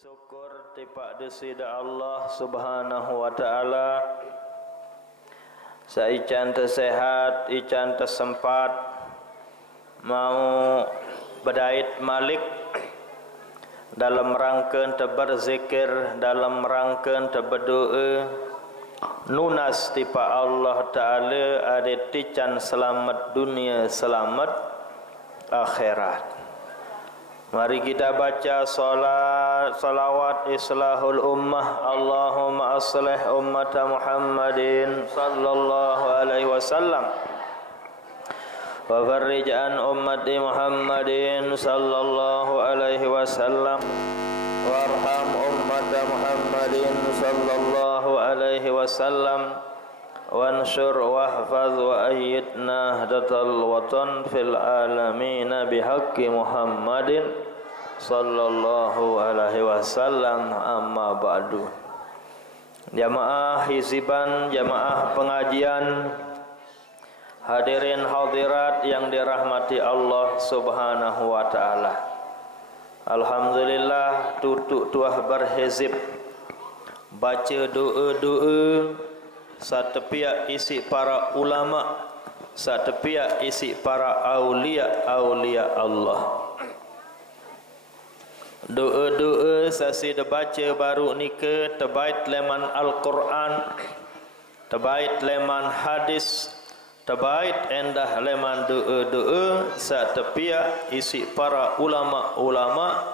Syukur tipak desida Allah subhanahu wa ta'ala. Saican tersehat, ican tersempat mau berdait malik dalam rangka berzikir, dalam rangka berdoa nunas tipak Allah ta'ala ada tican selamat dunia, selamat akhirat. Mari kita baca salawat islahul ummah. Allahumma aslih ummata Muhammadin sallallahu alaihi wasallam wa farrij an ummati Muhammadin sallallahu alaihi wasallam warham ummata Muhammadin sallallahu alaihi wasallam wansur wahfaz wa ayyid nahdatal watan fil alamin bihaqqi Muhammadin sallallahu alaihi wasallam. Amma ba'du. Jamaah hizban, jamaah pengajian, hadirin hadirat yang dirahmati Allah subhanahu wa ta'ala. Alhamdulillah tutuk tuah berhizib baca doa-doa satepiak isi para ulama, satepiak isi para aulia-aulia Allah. Doa-doa sasi dibaca baru nika terbaik leman Al-Quran, terbaik leman hadis, terbaik endah leman doa-doa satepiak isi para ulama-ulama,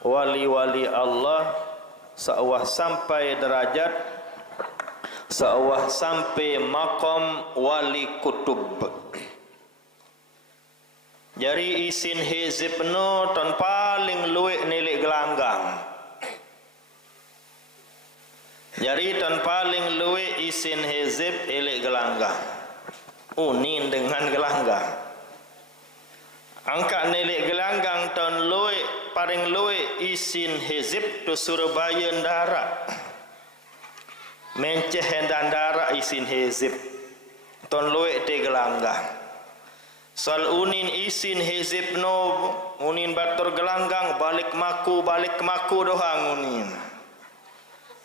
wali-wali Allah, seawah sampai derajat, seawah sampai maqam wali kutub. Jadi isin hizib no ton paling luik nilik gelanggang. Jadi ton paling luik isin hizib nilik gelanggang. Unin dengan gelanggang. Angkat nilik gelanggang ton luik paling luik isin hizib tu Surabaya ndara. Menceh dan darah isin hizib ton luik te gelanggang. Sal unin isin hizib no unin batur gelanggang balik maku doang unin.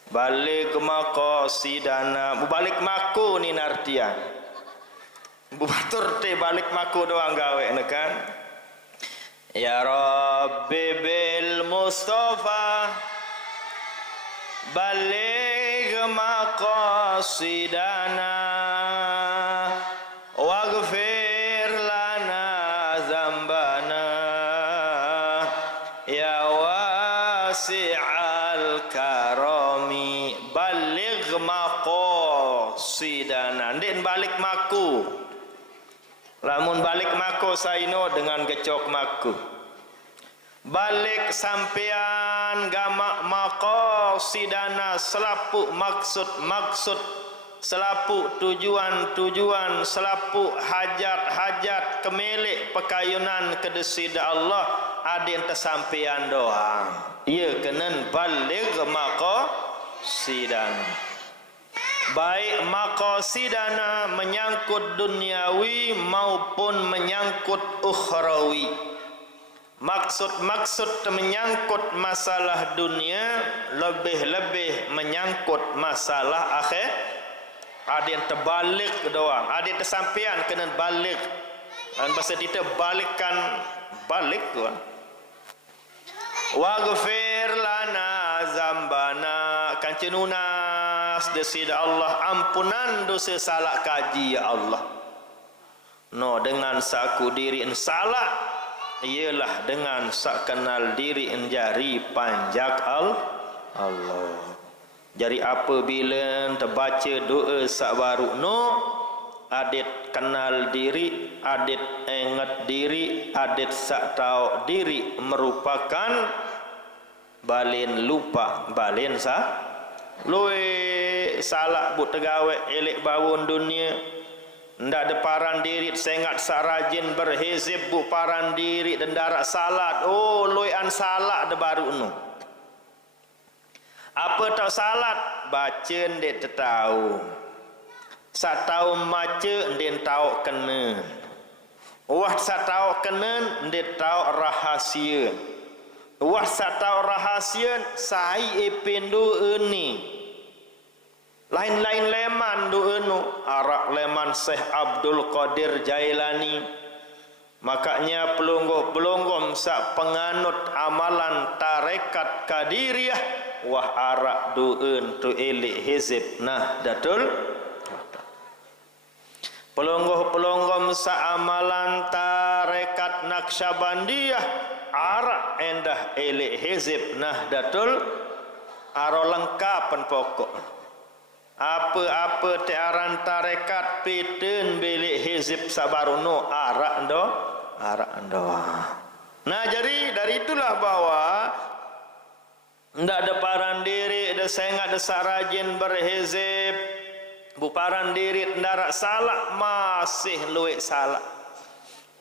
Balik mako sidana balik maku ni artian. Batur te balik maku doang gawe kan. Ya Rabbi bil Mustafa balik maqasidana waghfir lana zambana ya wasi'al karami balik maqasidana. Ndin balik maku, lamun balik maku saino dengan gecok maku. Balik sampean gamak maqasidana selapuk maksud selapuk tujuan selapuk hajat kemelik pekayunan kedesida Allah adin tersampean doang. Ia kenen balik maqasidana. Baik maqasidana menyangkut duniawi maupun menyangkut ukhrawi. Maksud menyangkut masalah dunia, lebih-lebih menyangkut masalah akhir. Ada yang terbalik doang, ada yang tersampian kena balik. Dan bahasa kita balikkan balik tu. Waghfir lana zambana kancenunas desida Allah ampunan dosa salah kaji ya Allah. No dengan saku diri salah ialah dengan sak kenal diri enjari panjak Allah. Jadi apabila terbaca doa sak baru no adit kenal diri, adit ingat diri, adit sak tahu diri merupakan balin lupa, balin sa luwe salah bu tegawe elek bawun dunia. Ndak ada paran diri sengat sarajin berhizib bu paran diri dan darak salat. Oh loyan salat de baru nu. Apa tak salat baca ndak tahu. Satau maca ndak tahu kena. Wah satau kena ndak tahu rahasia. wah satau rahasia sai ependo ini lain-lain leman do enu arak leman Syekh Abdul Qadir Jailani. Makanya pelonggom sak penganut amalan tarekat Qadiriyah wah arak do tu elik hizib Nahdlatul. Pelonggom sak amalan tarekat Naqsyabandiyah arak endah elik hizib Nahdlatul. Aro lengkapan pokok apa-apa tiaran tarekat peten belik hizib sabaruno arak ndo. Nah jadi dari itulah bahwa ndak ada paran diri ada sengat ada sarajin berhizib buparan diri ndarak salah masih luwek salah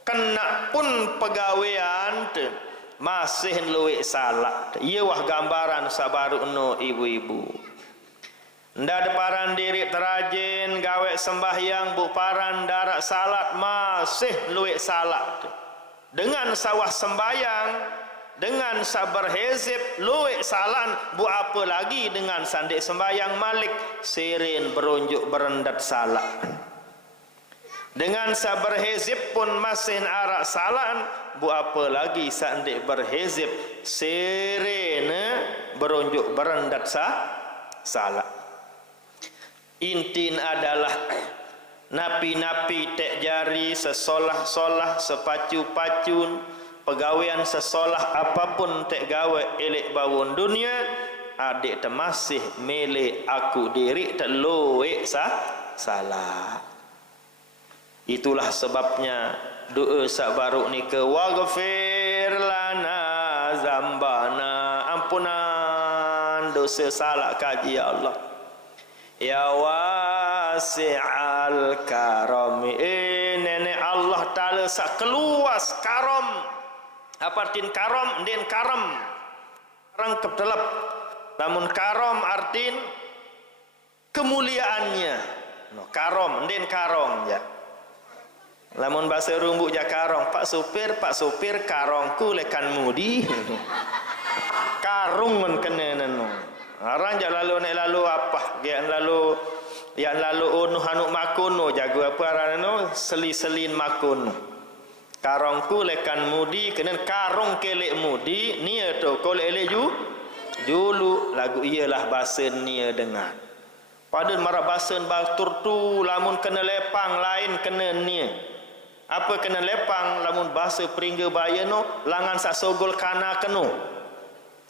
kena pun pegawaian masih luwek salah. Ia wah gambaran sabaruno ibu-ibu. Ndak ada paran diri terajin gawe sembahyang bu paran darak salat masih luwek salat. Dengan sawah sembahyang dengan sabar hizib luwek salan bu apa lagi dengan sandik sembahyang malik sirin berunjuk berendat salat. Dengan sabar hizib pun masih arak salan bu apa lagi sandik berhizib sirin berunjuk berendat salat. Intin adalah napi-napi tek jari sesolah-solah sepacu-pacun pegawaian sesolah apapun tek gawe elek bawon dunia adik termasih milik aku diri terluwek salah. Itulah sebabnya doa sabaruk ni ke waghfir lana zambana ampunan dosa salah kaji ya Allah. Ya wasi'al karami nenek Allah Ta'ala sak keluas karom. Apa artin karom? Den karam orang ketelap. Namun karom artin kemuliaannya. No, karom den karong ya. Lamun bahasa rumbuk ja karong pak supir karongku lekan mudi. Karung men kena nenu. Orang jak lalu naik lalu apa? Yang lalu unuh hanuk makun jago apa arano seli-selin makun. Karongku lekan mudi kena karong kelek mudi nia tu kolek elek julu lagu iyalah basen nia dengar. Pada marah basen batur tu lamun kena lepang lain kena nia. Apa kena lepang lamun bahasa peringga bayano langan sak sogol kana kenu.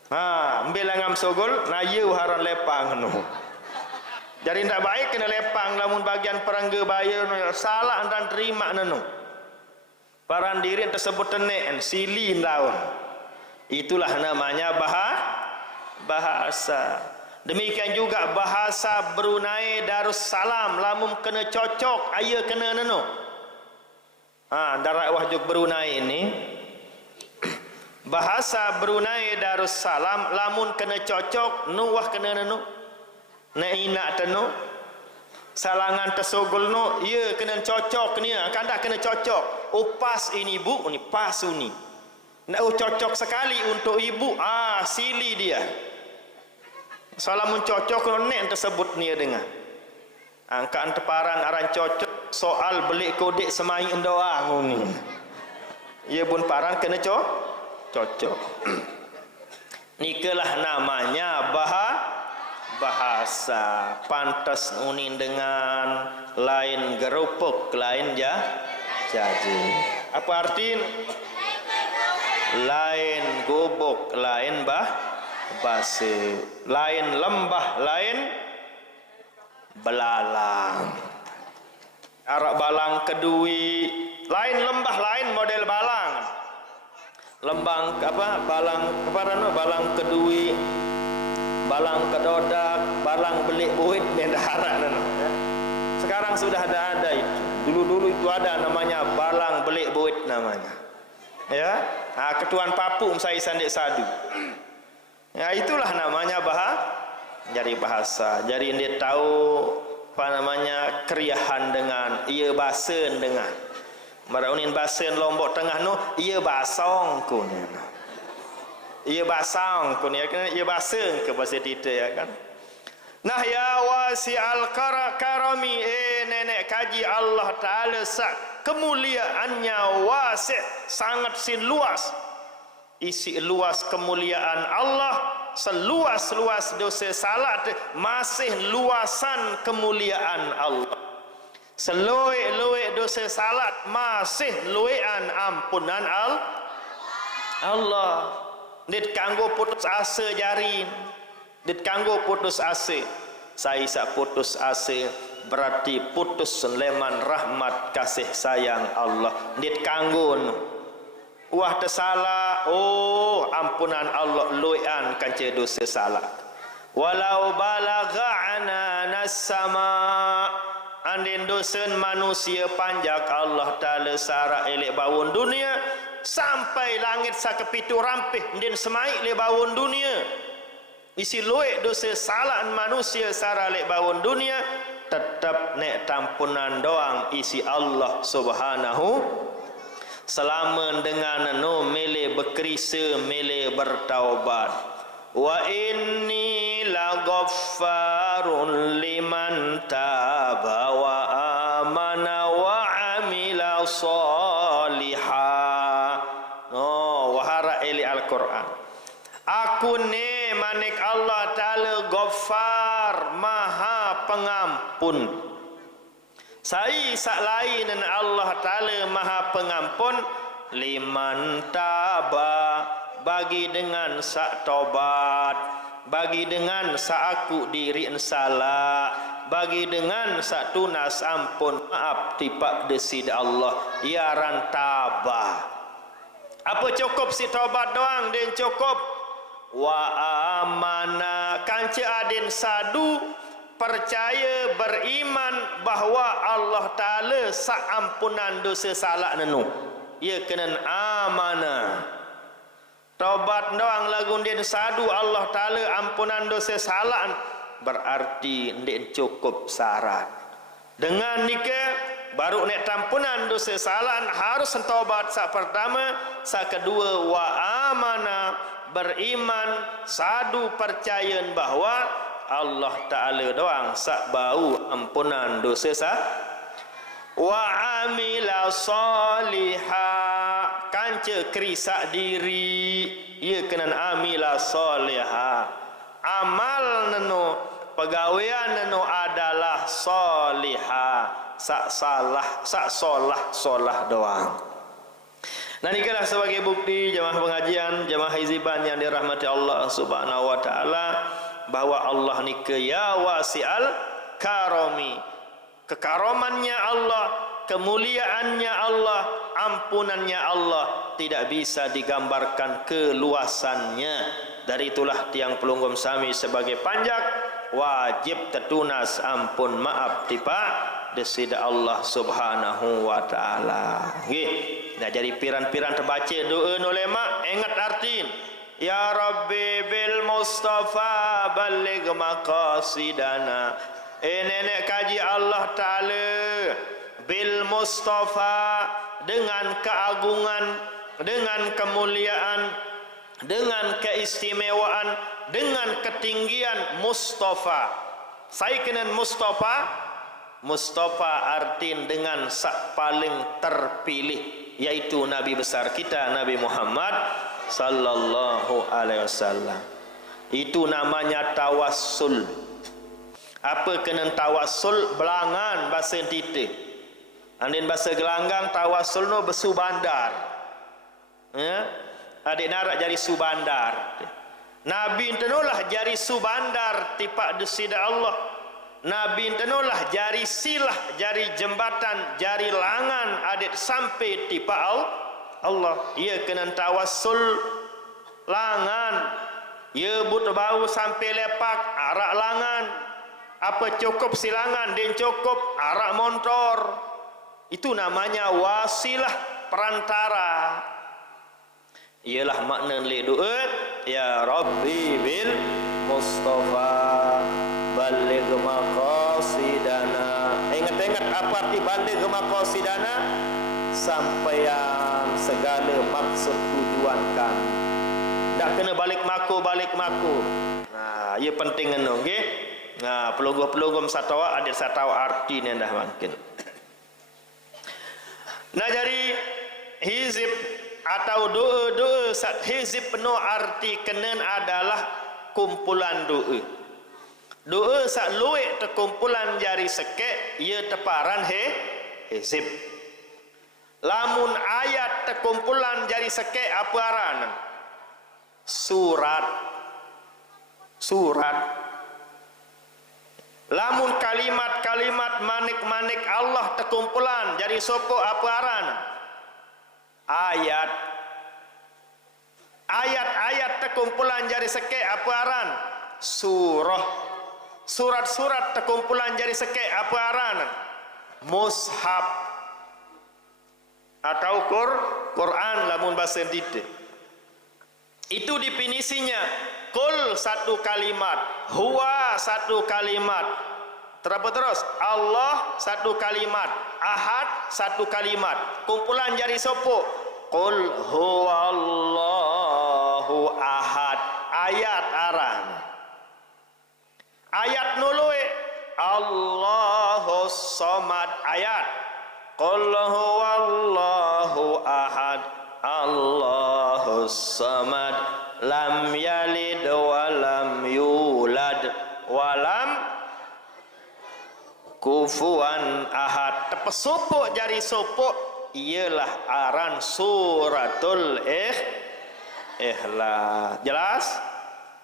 Ambil langam sogol na ye haran lepang no. Jadi ndak baik kena lepang lamun bagian perangga baya no salah dan terima nanu. Paran diri tersebut tenek silin lawan. Itulah namanya bahasa. Demikian juga bahasa Brunei Darussalam lamun kena cocok aya kena nanu. Darat wahjuk Brunei ini bahasa Brunei Darussalam lamun kena cocok nuwah kena nanu na ina tanu salangan tersogol no ia kena cocok nia kandak kena cocok pas ini bu ni pas ni nak cocok sekali untuk ibu sili dia salamun cocok no nek tersebut nia dengan angkaan teparan aran cocok soal belik kodek semai doa nguni ia pun paran kena cocok. Nikalah namanya bahasa pantas unin dengan lain gerupuk lain jadi. Apa arti? Lain gubuk lain basi lain lembah lain belalang. Arak balang kedui lain lembah lain model balang. Lembang apa balang balang kedui balang kedodak balang belik buit bendahara sekarang sudah ada itu dulu itu ada namanya balang belik buit namanya ya ketuan papum saya sandik sadu ya itulah namanya jadi bahasa jadi dia tahu apa namanya keriahan dengan ia basen dengan maraunin basen Lombok Tengah no ia basong kun ia basang kun ya kan, ia basang ke bahasa kita ya kan. Nah ya wasi'al karami, nenek kaji Allah Ta'ala sak kemuliaannya wasi' sangat luas. Isi luas kemuliaan Allah, seluas-luas dosa salat masih luasan kemuliaan Allah. Seluik-luik dosa salat masih luian ampunan Allah. Dit kanggo putus asa jarin. Dit kanggo putus asa. Saya sak putus asa berarti putus leman rahmat kasih sayang Allah. Dit kanggo wah tersalah, oh ampunan Allah luian kanca dosa salah. Walau balagha ananas sama, andin dosen manusia panjak Allah Ta'ala sarak elek bawun dunia sampai langit sakepitu rampih andin semaik le bawun dunia. Isi luik dosa salaan manusia sarak elek bawun dunia tetap nek tampunan doang isi Allah Subhanahu selama dengan mele berkerisa mele bertaubat. Wa inni laghaffarun liman taba wa amana wa amila salihah. No wahara eli Al-Quran. Aku ni manik Allah Ta'ala Ghaffar, maha pengampun. Saya sak lain dan Allah Ta'ala maha pengampun liman taba, bagi dengan sak tobat, bagi dengan sak aku diri salah, bagi dengan sak tunas ampun maaf tipak desid Allah ya rantaba. Apa cukup si tobat doang dan cukup? Wa amana kanca adin sadu percaya beriman bahawa Allah Ta'ala sak ampunan dosa salah nenu. Ia kena amanah. Taubat doang lagu din sadu Allah Ta'ala ampunan dosa salah berarti din cukup syarat. Dengan nikah baru nek tampunan dosa salah harus taubat sak pertama, sak kedua wa amanah beriman sadu percaya bahawa Allah Ta'ala doang sak bau ampunan dosa sah. Wa amila salihah kanca krisak diri ia kena amila salihah. Amal neno pegawaian neno adalah salihah, sak salah sak solah doang. Nah inilah sebagai bukti jemaah pengajian, jemaah hiziban yang dirahmati Allah Subhanahu wa taala bahwa Allah ni ya wasi'al karami, kekaromannya Allah, kemuliaannya Allah, ampunannya Allah tidak bisa digambarkan keluasannya. Dari itulah tiang pelunggum sami sebagai panjak wajib tertunas ampun maaf tipa desida Allah Subhanahu wa taala. Nggih. Nah jadi piran-piran terbaca doa ulama ingat artin ya Rabbi bil Mustafa balligh maqasidana. Nenek kaji Allah Ta'ala bil Mustafa dengan keagungan, dengan kemuliaan, dengan keistimewaan, dengan ketinggian Mustafa. Saya kenal Mustafa. Mustafa artin dengan sak paling terpilih, yaitu Nabi besar kita Nabi Muhammad sallallahu alaihi wasallam. Itu namanya tawassul. Apa kena tawassul? Belangan bahasa tite. Andin bahasa gelanggang tawassul no bersubandar. Ya? Adik narak jari subandar. Nabi tenulah jari subandar tipak desida Allah. Nabi tenulah jari silah, jari jembatan, jari langan adik sampai tipa Allah. Ia kena tawassul langan. Ia but bau sampai lepak arak langan. Apa cukup silangan dan cukup arak motor. Itu namanya wasilah, perantara. Ialah makna li doa ya Rabbi bil Mustafa baligh maqasidana. Ingat-ingat apa arti baligh maqasidana? Sampaian segala maksud tujuan kami. Tak kena balik maku. Nah, ia penting anu, okey. Nah, pelungguh-pelungguh satawa adik satawa arti ni dah makin. Nah, jadi hizib atau doa-doa hizib penuh arti kenen adalah kumpulan doa. Doa sak luik terkumpulan jari sekek ia teparan hizib. Lamun ayat terkumpulan jari sekek apa aran? Surat. Lamun kalimat-kalimat manik-manik Allah terkumpulan jadi sopo apa aran? Ayat. Ayat-ayat terkumpulan jadi sekek apa aran? Surah. Surat-surat terkumpulan jadi sekek apa aran? Mushaf. Atau Quran lamun bahasa dite. Itu definisinya. Kul satu kalimat, huwa satu kalimat, terus Allah satu kalimat, ahad satu kalimat, kumpulan jari sopo. Kul huwallahu ahad, ayat aran. Ayat nului Allahus somad, ayat. Qul huwallahu ahad, Allahus somad, lam yalid walam yulad walam kufuwan ahad. Tepesupuk jari supuk ialah aran suratul Ikhlas. Jelas?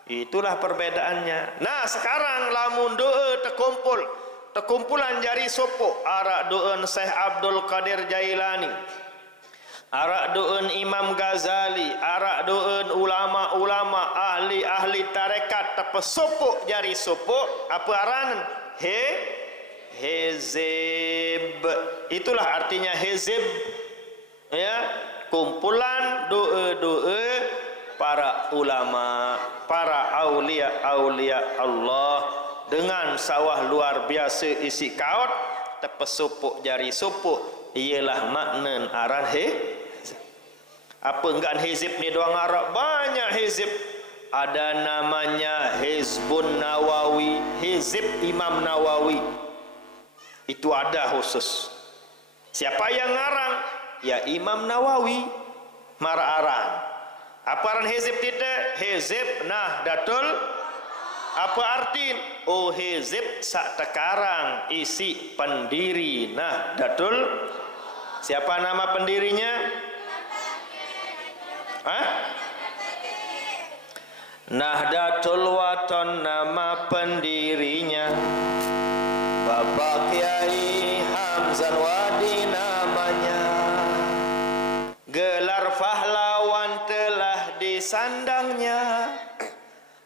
Itulah perbedaannya. Nah, sekarang lamun doa terkumpulan jari supuk arak doa Syekh Abdul Qadir Jailani, arak doon Imam Ghazali, arak doon ulama-ulama ahli-ahli tarekat terpesupuk jari supuk apa aran? Hizib. Itulah artinya hizib, ya, kumpulan doa-doa para ulama, para aulia Allah dengan sawah luar biasa isi kaut terpesupuk jari supuk ialah makna aran apa enggak hizib ni doang Arab, banyak hizib. Ada namanya Hizbun Nawawi, hizib Imam Nawawi. Itu ada khusus. Siapa yang ngarang? Ya Imam Nawawi mara'aran. Apa aran hizib tidak? Hizib Nahdlatul. Apa arti? Oh, hizib sak tekarang isi pendiri Nahdlatul. Siapa nama pendirinya? Nahdlatul Wathon nama pendirinya. Bapak Kiai Hamzan Wadi namanya. Gelar pahlawan telah disandangnya.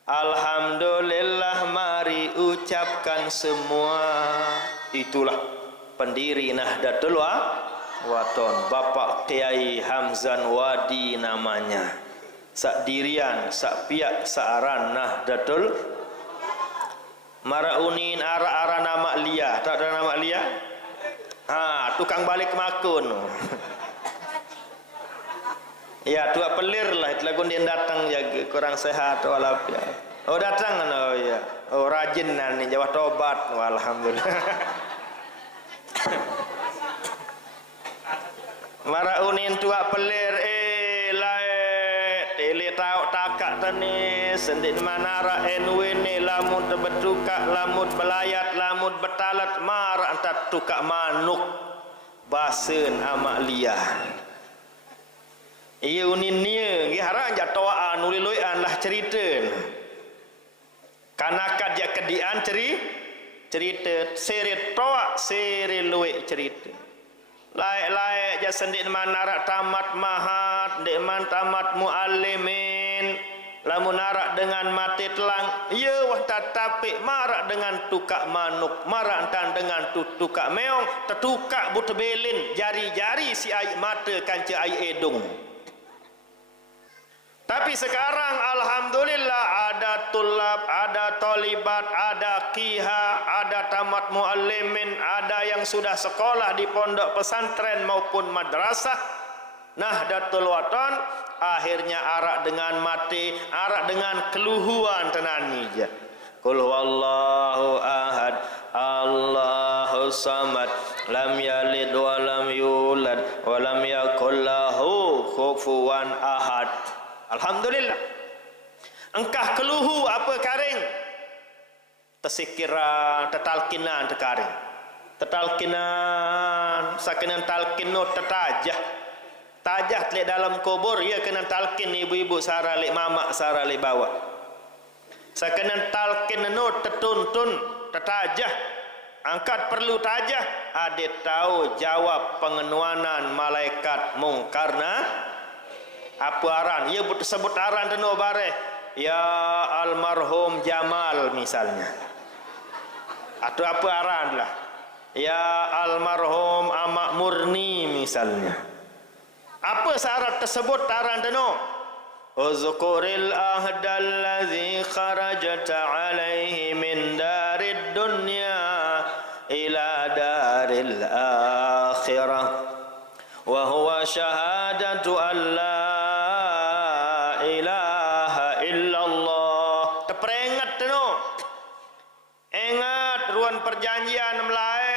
Alhamdulillah mari ucapkan semua. Itulah pendiri Nahdlatul Wathon, Bapak Kiai Hamzan Wadi namanya. Sak dirian, sak piak, saaran Nahdlatul. Maraunin ara-ara nama lia. Tak ada nama lia? Tukang balik makun. Ya, tua pelir lah. Itu lagu dia datang jaga kurang sehat walafiat. Oh datang, oh ya. Oh rajin nih jawab tobat. Alhamdulillah. Maraunin tua pelir tele tau takak tani sendik manara enwene lamun tebetukak lamut belayat lamut betalat mar antat tukak manuk basen amak liah. Iya unin nia gihara jatoaan uliloyan lah cerita. Kanakat jak kedian cerita seret toak seret luik cerita. Laik-laik ja sendik manarak tamat mahat, dek man tamat muallimin, lamun narak dengan mati telang, ya wah tatapik marak dengan tukak manuk, marak tan dengan tukak meong, tetukak butebelin, jari-jari si air mata kanca air edung. Tapi sekarang alhamdulillah ada tulab, ada tolibat, ada kiha, ada tamat muallimin, ada yang sudah sekolah di pondok pesantren maupun madrasah. Nahdlatul Watan akhirnya arak dengan mati, arak dengan keluhuan tenani je. Qul huwallahu ahad, Allahu samad, lam yalid wa lam yulad wa lam yakul lahu kufuwan ahad. Alhamdulillah. Engkah keluhu apa karing? Tersikiran, tetalkinan tekaring. Tetalkinan, sakinan talkin no tetajah. Tajah telik dalam kubur, ia kena talkin ibu-ibu Sarah lik mamak Sarah lik bawa. Sakinan talkin no tetuntun, tetajah. Angkat perlu tajah, ada tahu jawab pengenuanan malaikat mungkarna. Apa aran? Ia sebut aran teno bare. Ya almarhum Jamal misalnya. Atau apa aran lah? Ya almarhum Amak Murni misalnya. Apa syarat tersebut aran teno? Uzkuril ahdal ladzi kharajta alaihi min darid dunya ila daril akhirah wa huwa syahadatu an la ilaha illallah. Terperingat teno. Ingat ruan perjanjian melai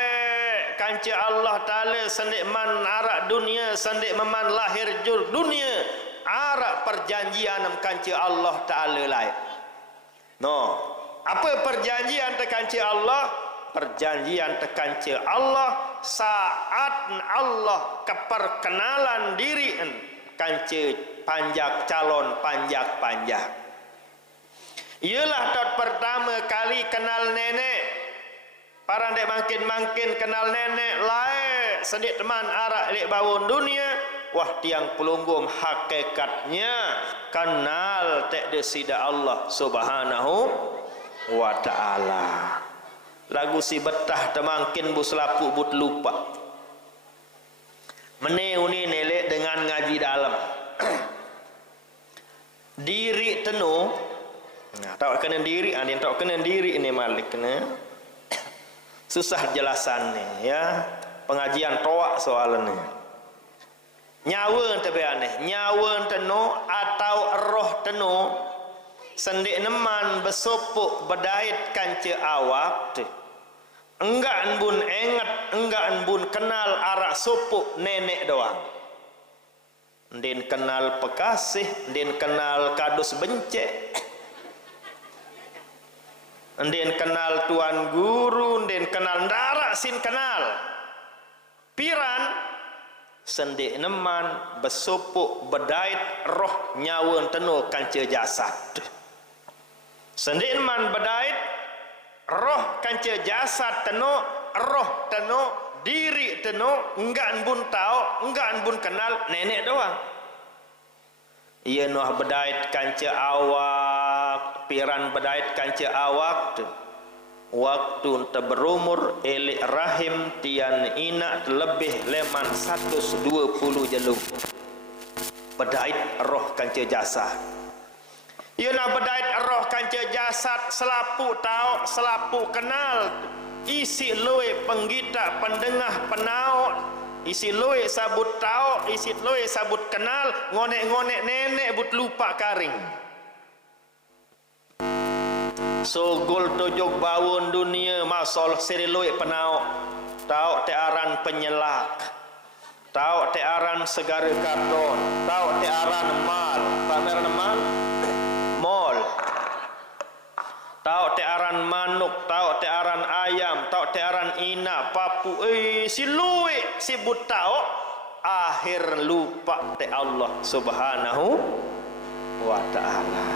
kanci Allah Ta'ala sendik man arak dunia, sendik meman lahir jur dunia, arak perjanjian kanci Allah Ta'ala lain. No, apa perjanjian tekanci Allah? Perjanjian tekanci Allah saat Allah keperkenalan diri kanci panjak calon panjak. Ialah tot pertama kali kenal nenek. Para dek makin kenal nenek lain sedik teman arak lek bawon dunia. Wah tiang pelunggum hakikatnya kenal tek desida Allah Subhanahu wa ta'ala. Lagu si betah temangkin bu selapu but lupa. Meneu ni nelek dengan ngaji dalam. Diri tenu. Nah, tak kena diri, ada yang tak kena diri ini malik kena. Susah jelasannya ya. Pengajian toak soalnya. Nyawa tapi aneh. Nyawa tenu atau roh tenu sendik neman besopuk bedait kanca awak. Enggak bun ingat, enggak bun kenal arak sopuk nenek doang. Din kenal pekasih, din kenal kadus bencek. Ndin kenal tuan guru, ndin kenal ndarak sin kenal. Piran sendik neman besupuk bedait roh nyawa tenu kanca jasad. Sendik neman bedait roh kanca jasad tenu, roh tenu, diri tenu, enggak bun tahu, enggak bun kenal nenek doang. Ia noh bedait kanca awak, piran bedait kanca awak tu. Waktu ente berumur elik rahim tian ina lebih leman 120 jelung. Bedait roh kanca jasad. Ia nak bedait roh kanca jasad selapu tahu, selapu kenal. Isi loe penggita, pendengah, penaut. Isi loe sabut tahu, isi loe sabut kenal. Ngonek-ngonek nenek but lupa karing. Sogol tojok bawon dunia masol siriloy penau. Tau te aran penyelak. Tau te aran segara karton. Tau te aran mal. Pamer mal? Mall. Tau te aran manuk, tau te aran ayam, tau te aran ina, papu. Si luwe si butau akhir lupa te Allah Subhanahu wa ta'ala.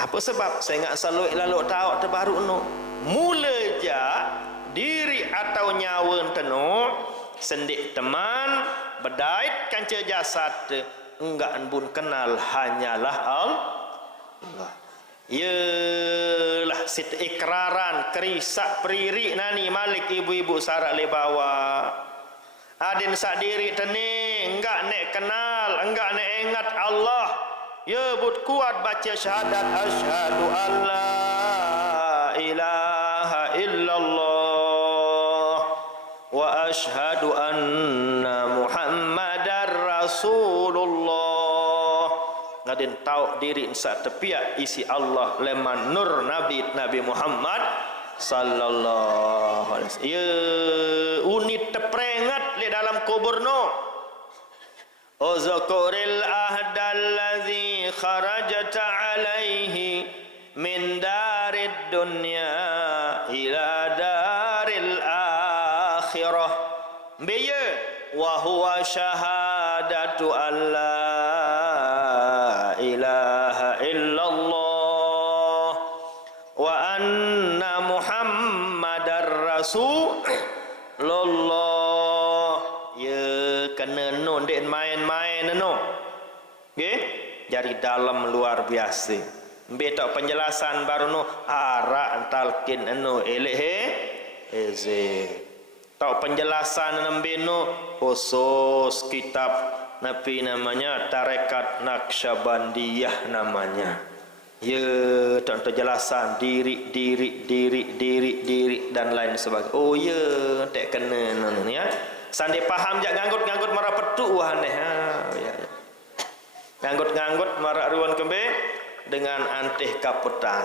Apa sebab? Saya ingat selalu lalu tahu terbaru no. Mula ja diri atau nyawa tenu sendik teman bedait kanca jasad enggak bun kenal hanyalah Allah. Yalah sit ikraran kerisak periri nani malik ibu-ibu sarak le bawa. Adin sak diri teni enggak nek kenal, enggak nek ingat Allah. Ya but kuat baca syahadat asyhadu alla ilaha illallah wa asyhadu anna Muhammadar den tau diri sak tepiak isi Allah leman nur Nabi Muhammad sallallahu alaihi wasallam. Ya unit terperingat di dalam kuburno. Uzkuril ahdallazi kharajta alaihi min darid dunya ila daril akhirah. Biya wa huwa syahadatu alla ilaha illallah wa anna muhammadar rasulullah. Ya kena no dek main-main no. Nggih, jari dalam luar biasa. Betok penjelasan baru no arak talqin anu eleh eze. Tok penjelasan nembe no khusus kitab nabi namanya Tarekat Naqsyabandiyah namanya. Ya tok penjelasan diri dan lain sebagainya. Oh ya tak kena no ya. Sandi paham jak nganggut marah petuk wah aneh. Ya. Nganggut marah ruan kembe dengan antih kaputan.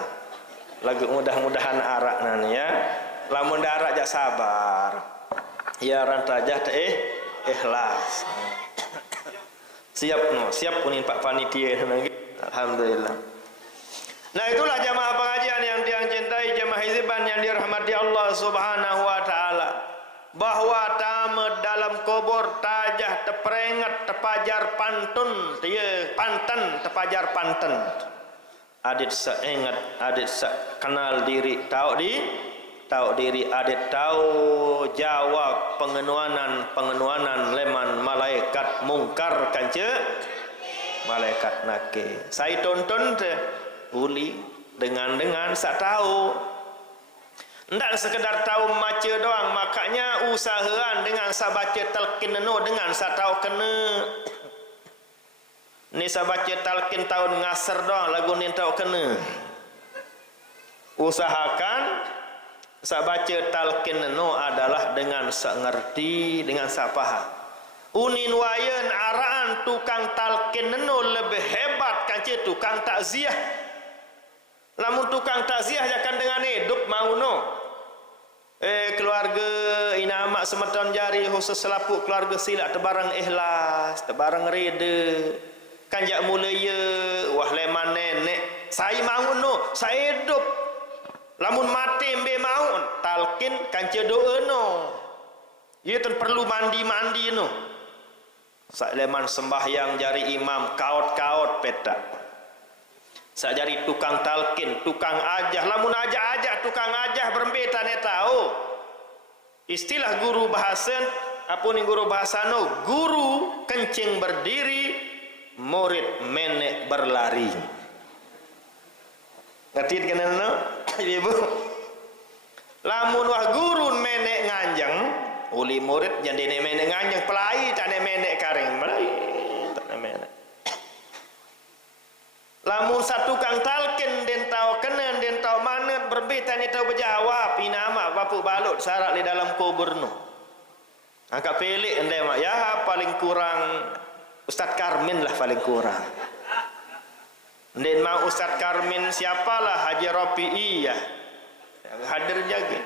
Lagu mudah-mudahan arak nan ya. Lamun darak jak sabar. Ya rantajah ikhlas. Siap kunin Pak Panitia lagi. Alhamdulillah. Nah itulah jamaah pengajian yang cintai, jamaah hizban yang dirahmati Allah Subhanahu wa taala. Bahwa tamu dalam kubur tajah terperingat tepajar pantun dia panten tepajar panten. Adit seingat, adit kenal diri, tahu diri, adit tahu jawab pengenuanan leman malaikat mungkar kance malaikat nakir. Saya tonton uli dengan saya tahu. Tidak sekedar tahu maca doang, makanya usahaan dengan saya baca talqin dengan saya tahu kena. Ni saya baca talqin tahun ngasar doang lagu ni tahu kena. Usahakan saya baca talqin adalah dengan saya ngerti, dengan saya faham. Unin wayan araan tukang talqin lebih hebat kan tukang takziah. Lamun tukang takziah jangan dengan hidup mau no. Keluarga ina amak semeton jari khusus selapuk keluarga silak tebarang ikhlas, tebarang reda. Kan jak mula ya wah leman nenek. Saya mau no, saya hidup. Lamun mati mbe mau talqin kanca doa no. Ia tu perlu mandi no. Sak leman sembahyang jari imam kaut petak. Sak jari tukang talqin, tukang ajah, lamun ajah tukang ajah berembeta ne tahu. Istilah guru bahasa apa ni guru bahasa no? Guru kencing berdiri, murid menek berlari. Ngerti kan no? Ibu. Lamun wah guru menek nganjang, uli murid jadi menek nganjang pelai tak menek karing pelai tak menek. Lamun satu kang talqin den tahu kenen den tahu mana berbeda ni tahu berjawab ina mak bapu balut sarak di dalam kubur no. Angkat pelik endai mak ya paling kurang Ustaz Karmin lah paling kurang. Den mau Ustaz Karmin siapalah Haji Rafi'i ya. Yang hadir jaga.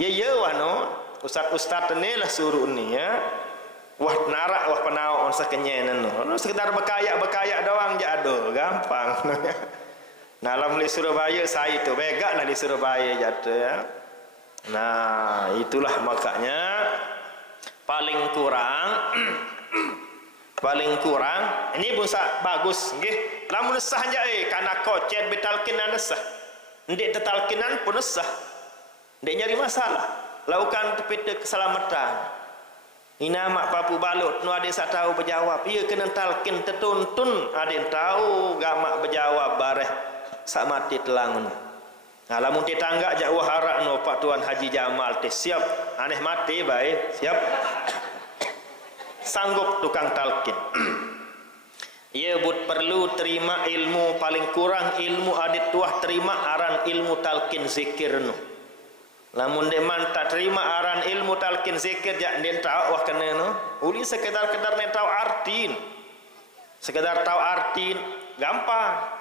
Ya wah no. Ustaz ni lah suruh ni ya. Wah narak wah penau on sakenyen no. Sekedar bekayak doang je ada, gampang. Nah, dalam di Surabaya saya itu begak lah di Surabaya jatuh ya. Nah, itulah makanya paling kurang ini pun bagus nggih. Lamun sah je kana kocet betalkin sah. Ndik tetalkinan pun sah. Ndik nyari masalah. Lakukan tepit keselamatan. Ina mak papu balut nu ada sak tahu berjawab. Ia kena talqin tertuntun ada tahu gak mak berjawab bareh sak mati telang. Nah lamun tetangga jak wah arak no Pak Tuan Haji Jamal teh siap aneh mati baik siap sanggup tukang talqin. Ia but perlu terima ilmu paling kurang ilmu adit tuah terima aran ilmu talqin zikir no. Lamun deman tak terima aran ilmu talqin zikir jak den tahu wah kena no. Uli sekedar ne tahu artin. Sekedar tahu artin gampang.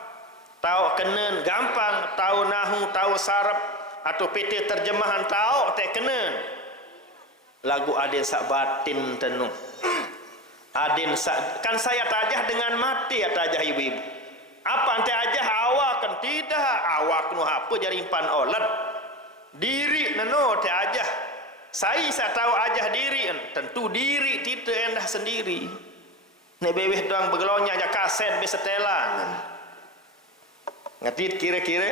Tahu kenen gampang, tahu nahu, tahu sarap atau PT terjemahan tahu tak kenen. Lagu adin sak batin tenu. Adin sak kan saya tajah dengan mati ya tajah ibu-ibu. Apa ante ajah awak kan tidak awak nu apa jarimpan olat. Diri neno te ajah. Saya tahu ajah diri tentu diri tidak endah sendiri. Nek bebeh doang begelonya aja kaset besetelan. Ngerti kira-kira?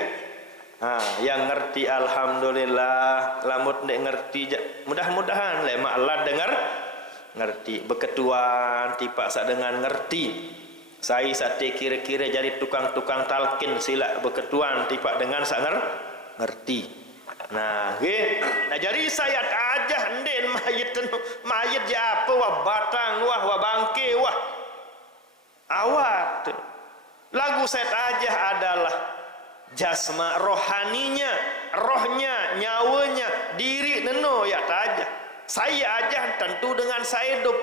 Yang ngerti alhamdulillah, lamut nek ngerti mudah-mudahan lemah Allah dengar ngerti beketuan tipak sak dengan ngerti. Saya sate kira-kira jadi tukang-tukang talkin sila beketuan tipak dengan sak ngerti. Nah, nah jadi saya ajah nden mayit ya apa wah batang wah bangke wah awat. Lagu saya ajah adalah jasma rohaninya, rohnya, nyawanya, diri neno ya tajah. Saya ajah tentu dengan saya hidup.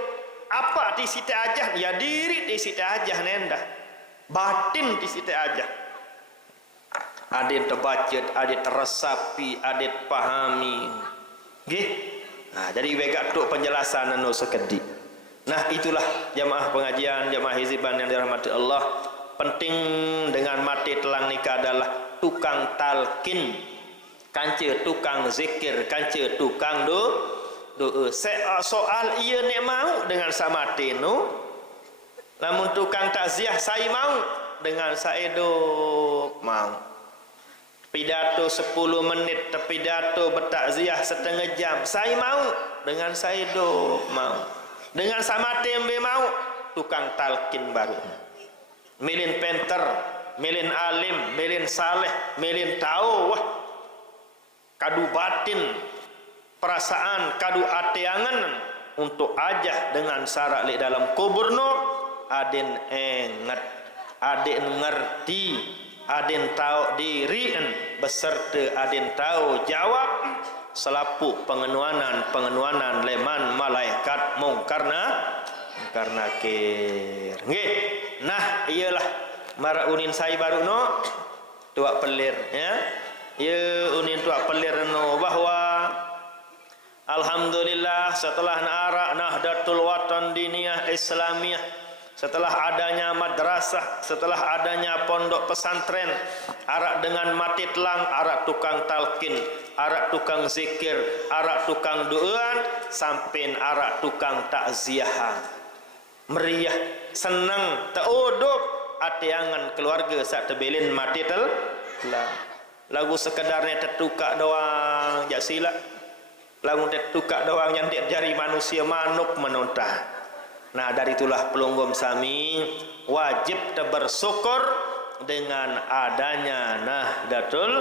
Apa di situ ajah? Ya diri di situ ajah nenda. Batin di situ ajah. Adit terbaca, adit teresapi, adit pahami. Nggih. Nah, jadi wega tuk penjelasan neno sekedi. Nah, itulah jamaah pengajian, jamaah hiziban yang dirahmati Allah. Penting dengan mati telang nikah adalah tukang talkin, kance tukang zikir, kance tukang doa. Soal ia nek mau dengan samati nu, namun tukang takziah saya mau dengan saya mau. Pidato 10 menit, pidato bertakziah setengah jam, saya mau dengan saya mau. Dengan samati embe mau tukang talkin baru. Milin penter, milin alim, milin saleh, milin tahu wah kadu batin perasaan kadu ateangan untuk ajah dengan syarat li dalam kuburno adin engat adin ngerti adin tahu diri beserta adin tahu jawab selapu pengenuanan leman malaikat mungkarna kir nggih. Nah iyalah mara unin saya baru no tua pelir ya ya unin tua pelir no bahwa alhamdulillah setelah Nahdlatul Watan Diniyah Islamiyah, setelah adanya madrasah, setelah adanya pondok pesantren, arak dengan mati telang, arak tukang talkin, arak tukang zikir, arak tukang doaan, sampai arak tukang takziahan. Meriah, senang, teodob, atiangan keluarga saat tebelin mati telang. Lagu sekedarnya tertukak doang, jak sila. Lagu tertukak doang yang dia jari manusia manuk menontah. Nah dari itulah pelunggum sami wajib bersyukur dengan adanya Nahdlatul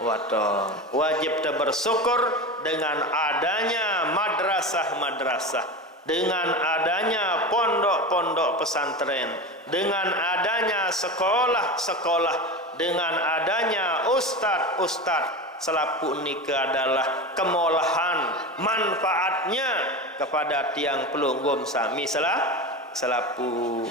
Watan. Wajib bersyukur dengan adanya madrasah-madrasah, dengan adanya pondok-pondok pesantren, dengan adanya sekolah-sekolah, dengan adanya ustad-ustad. Selapu nikah adalah kemolahan manfaatnya kepada tiang pelunggum sami selapu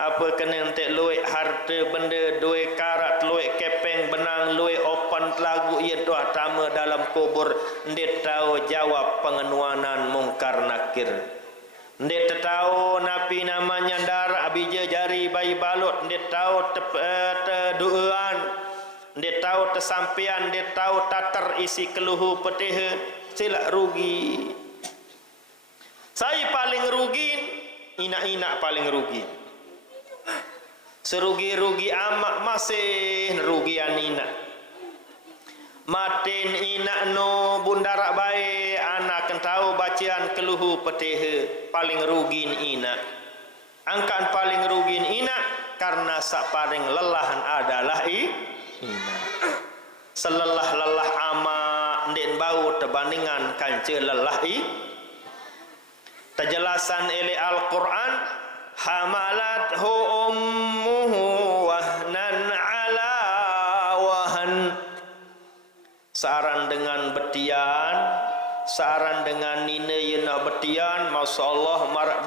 apa kena entek luwe harta benda duwe karat luwe kepeng benang luwe open lagu ia doa tama dalam kubur ndet tahu jawab pengenuanan mungkar nakir ndet tahu napi namanya darah bija jari bayi balut ndet tahu doaan dia tahu tersampian, dia tahu tatar isi keluhu petih, sila rugi. Saya paling rugi, inak-inak paling rugi. Serugi-rugi amak masih rugian inak. Matin inak no bundarak baik, anak kan tahu bacaan keluhu petih, paling rugi inak. Angkat paling rugi inak karena sak paling lelahan adalah selelah-lelah amak ndek bau terbandingan kanca lelah terjelasan oleh Al-Quran hamalathu ummuhu wahnan ala wahan saran dengan betian saran dengan nina yena betian masya Allah marak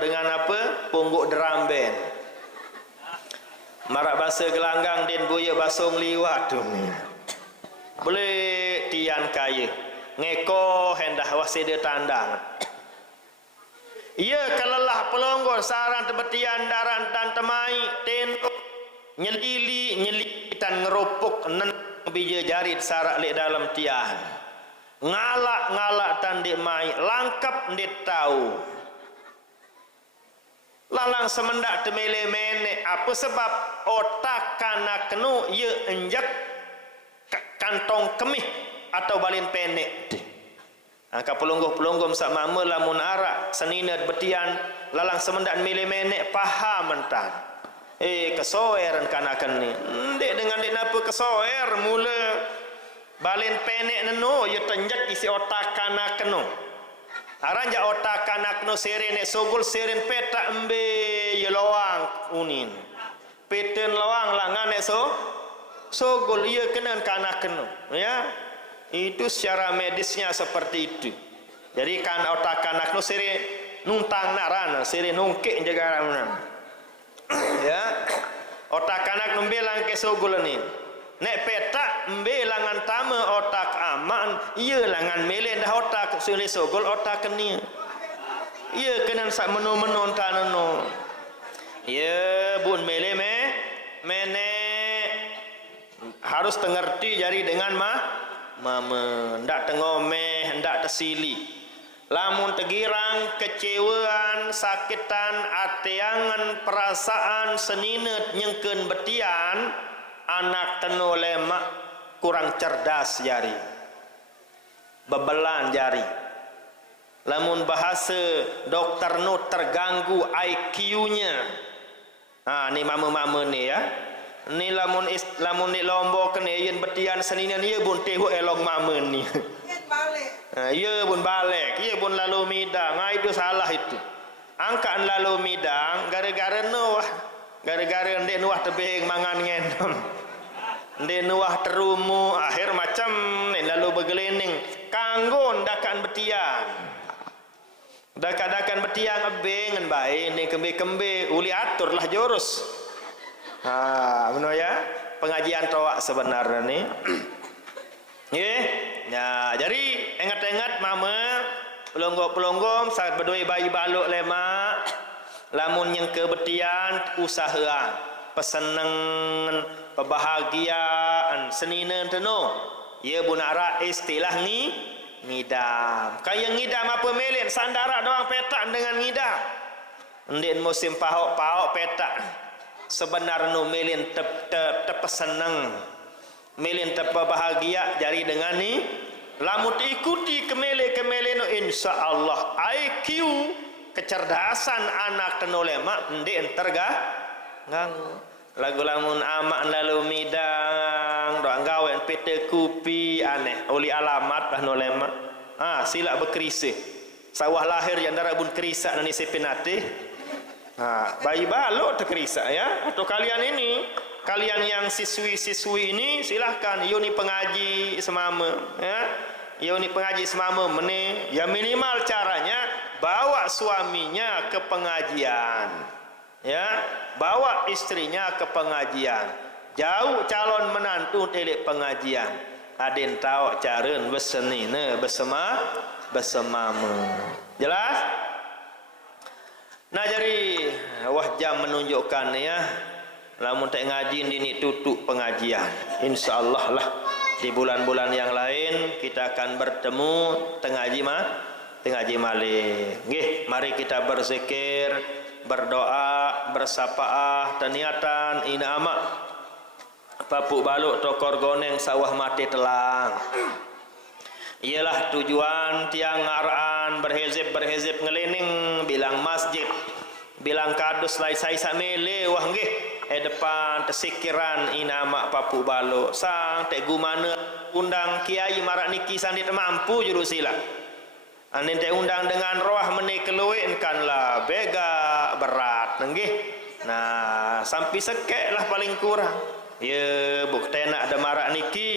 dengan apa pungguk deramben marak bahasa gelanggang den buaya basong liwat tu ni. Boleh tian kaya ngeko hendah wasida tandang. Ia kalelah pelonggor sarang tebetian daran dan temai tendok nyelili tan ngerupuk nen bija jarit sarak lek dalam tian. Ngalak tan dek mai langkap dek tahu. Lalang semendak temele mene apa sebab otak kanak kenu ia enjak kantong kemih atau balin penek. Angka pelungguh-pelungguh sak mama lamun arak senina betian lalang semendak mele mene paham mentan. Kesoeran kanakan ni. Dek dengan dek napa kesoer mula balin penek neno ia tenjak isi otak kanak kenu. Aranja otak kanak no serene sogol seren petak embe ye lawang unin. Peten lawang langan sogol ia kenan kanak kenu ya. Itu secara medisnya seperti itu. Jadi kan otak kanak no sere nuntang narana sere nungkek jaga ramna. Ya. Otak kanak numbelang ke sogol ni. Nek petak embe langan tama otak aman, ia langan mele dah otak sule sogol otak kenia. Ia kenan sak menu-menu tanano. Ya bun mele mene harus tengerti jari dengan mama ndak tengomeh ndak tesili. Lamun tegirang kecewaan sakitan ateangan perasaan seninet nyengkeun betian anak tenu lemak kurang cerdas jari bebelan jari. Lamun bahasa dokter nu terganggu IQ-nya. Ni mama-mama ni ya. Ni lamun ni lombok ni yen betian seninan ia bun tehu elong mama ni. Ia bun balik, ia bun lalu midang. Itu salah itu. Angkaan lalu midang gara-gara nuah. Gara-gara ndek nuah tebing mangan ngendam. Ndek nuah terumu akhir macam ni lalu bergelening kanggon dakan betian. Dakan betian ebeng baik ni kembe-kembe uli aturlah jurus. Benar ya? Pengajian toak sebenarnya ni. Nggih. Ya, jadi ingat-ingat mama pelonggom-pelonggom saat berdua bayi baluk lemak lamun yang kebetian usaha peseneng pebahagiaan senina teno ia bunara istilah ni ngidam kaya ngidam apa melen sandara doang petak dengan ngidam ndin musim pahok-pahok petak sebenar nu melen tepeseneng melen tepebahagia jari dengan ni lamun ikuti kemele-kemele no insyaallah IQ kecerdasan anak tenolema ndek tergah ngang lagu lamun amak lalu midang doang gawen pete kupi aneh uli alamat dah nolema sila berkerisih sawah lahir yang darah bun kerisak nani sepenate bayi balok terkerisak ya. Atau kalian yang siswi-siswi ini silahkan yuni pengaji semama ya. Yuni pengaji semama mene ya minimal caranya bawa suaminya ke pengajian ya, bawa istrinya ke pengajian, jauh calon menantu telek pengajian aden tahu caren besenina besemama jelas. Nah jadi wah jam menunjukkan ya lamun tak ngaji ini tutup pengajian insyaallah lah di bulan-bulan yang lain kita akan bertemu tengaji malih. Nggih, mari kita berzikir, berdoa, bersapaah, taniatan ina amak papuk baluk tokor goneng sawah mati telang. Ialah tujuan tiang ngaraan berhezib ngelining bilang masjid, bilang kadus lai sai samele wah nggih depan tersikiran ina amak papuk baluk sang tek gumana undang kiai marak niki sandit mampu juru sila. Anin teh undang dengan roh meni keluenkanlah bega berat nggih. Nah, sampai sekek lah paling kurang. Ya, bukti nak ada marak niki.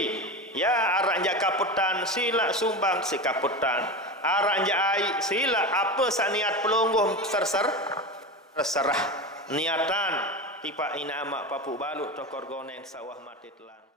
Ya, arak jak kaputan sila sumbang si kaputan. Arak jak ai sila apa sak niat pelungguh terserah niatan tipak ina amak papuk balut tokor gonen sawah mati telan.